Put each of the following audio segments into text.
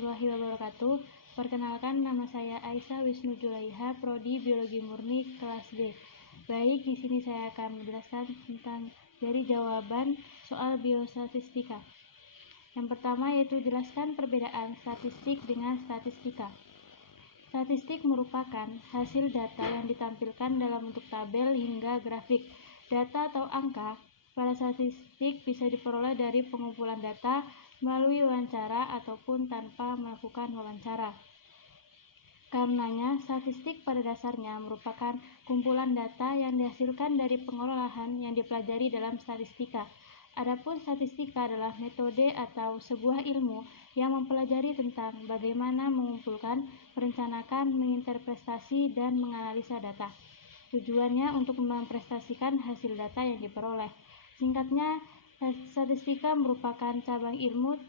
warahmatullahi wabarakatuh. Perkenalkan, nama saya Aisyah Wisnu Julaiha, Prodi Biologi Murni kelas D. Baik, di sini saya akan menjelaskan tentang dari jawaban soal biostatistika. Yang pertama yaitu jelaskan perbedaan statistik dengan statistika. Statistik merupakan hasil data yang ditampilkan dalam bentuk tabel hingga grafik. Data atau angka pada statistik bisa diperoleh dari pengumpulan data melalui wawancara ataupun tanpa melakukan wawancara. Karenanya, statistik pada dasarnya merupakan kumpulan data yang dihasilkan dari pengolahan yang dipelajari dalam statistika. Adapun statistika adalah metode atau sebuah ilmu yang mempelajari tentang bagaimana mengumpulkan, merencanakan, menginterpretasi, dan menganalisa data. Tujuannya untuk mempresentasikan hasil data yang diperoleh. Singkatnya, statistika merupakan cabang ilmu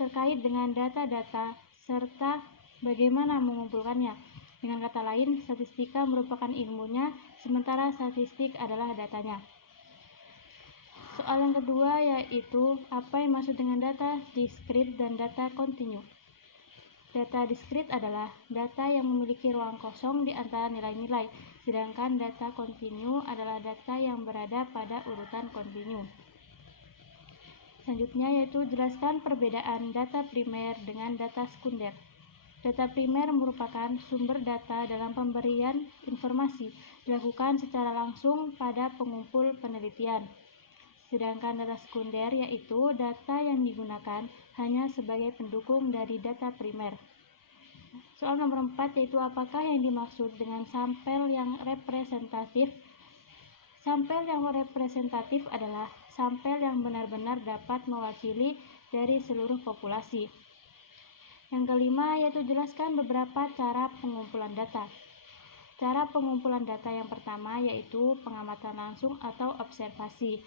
terkait dengan data-data serta bagaimana mengumpulkannya. Dengan kata lain, statistika merupakan ilmunya, sementara statistik adalah datanya. Soal yang kedua yaitu apa yang dimaksud dengan data diskrit dan data kontinu. Data diskrit adalah data yang memiliki ruang kosong di antara nilai-nilai, sedangkan data kontinu adalah data yang berada pada urutan kontinu. Selanjutnya yaitu jelaskan perbedaan data primer dengan data sekunder. Data primer merupakan sumber data dalam pemberian informasi dilakukan secara langsung pada pengumpul penelitian. Sedangkan data sekunder yaitu data yang digunakan hanya sebagai pendukung dari data primer. Soal nomor 4 yaitu apakah yang dimaksud dengan sampel yang representatif? Sampel yang representatif adalah sampel yang benar-benar dapat mewakili dari seluruh populasi. Yang kelima yaitu jelaskan beberapa cara pengumpulan data. Cara pengumpulan data yang pertama yaitu pengamatan langsung atau observasi,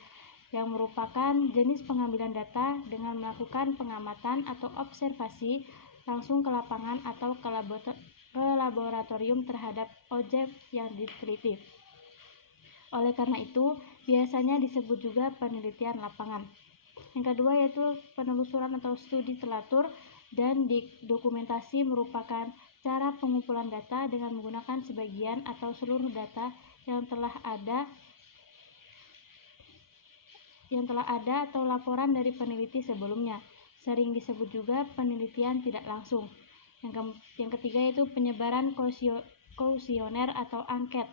yang merupakan jenis pengambilan data dengan melakukan pengamatan atau observasi langsung ke lapangan atau ke laboratorium terhadap objek yang diteliti. Oleh karena itu, biasanya disebut juga penelitian lapangan. Yang kedua yaitu penelusuran atau studi telatur dan dokumentasi merupakan cara pengumpulan data dengan menggunakan sebagian atau seluruh data yang telah ada atau laporan dari peneliti sebelumnya. Sering disebut juga penelitian tidak langsung. Yang ketiga yaitu penyebaran kuesioner atau angket,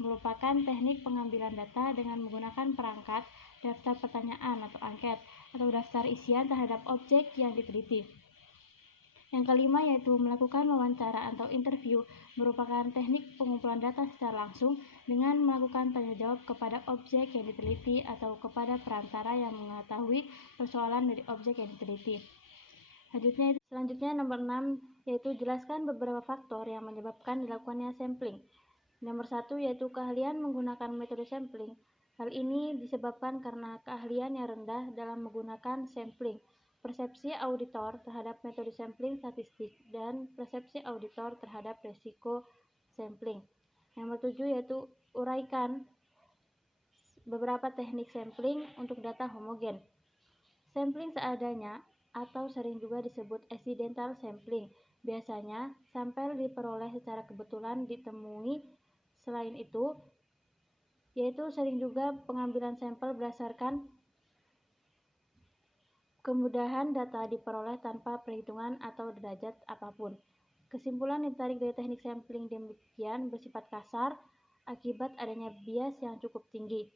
merupakan teknik pengambilan data dengan menggunakan perangkat, daftar pertanyaan atau angket, atau daftar isian terhadap objek yang diteliti. Yang kelima yaitu melakukan wawancara atau interview, merupakan teknik pengumpulan data secara langsung dengan melakukan tanya jawab kepada objek yang diteliti atau kepada perantara yang mengetahui persoalan dari objek yang diteliti. Selanjutnya nomor 6 yaitu jelaskan beberapa faktor yang menyebabkan dilakukannya sampling. Nomor 1 yaitu keahlian menggunakan metode sampling. Hal ini disebabkan karena keahlian yang rendah dalam menggunakan sampling, persepsi auditor terhadap metode sampling statistik, dan persepsi auditor terhadap resiko sampling. Nomor 7 yaitu uraikan beberapa teknik sampling untuk data homogen. Sampling seadanya atau sering juga disebut accidental sampling. Biasanya, sampel diperoleh secara kebetulan ditemui. Selain itu, yaitu sering juga pengambilan sampel berdasarkan kemudahan data diperoleh tanpa perhitungan atau derajat apapun. Kesimpulan yang ditarik dari teknik sampling demikian bersifat kasar akibat adanya bias yang cukup tinggi.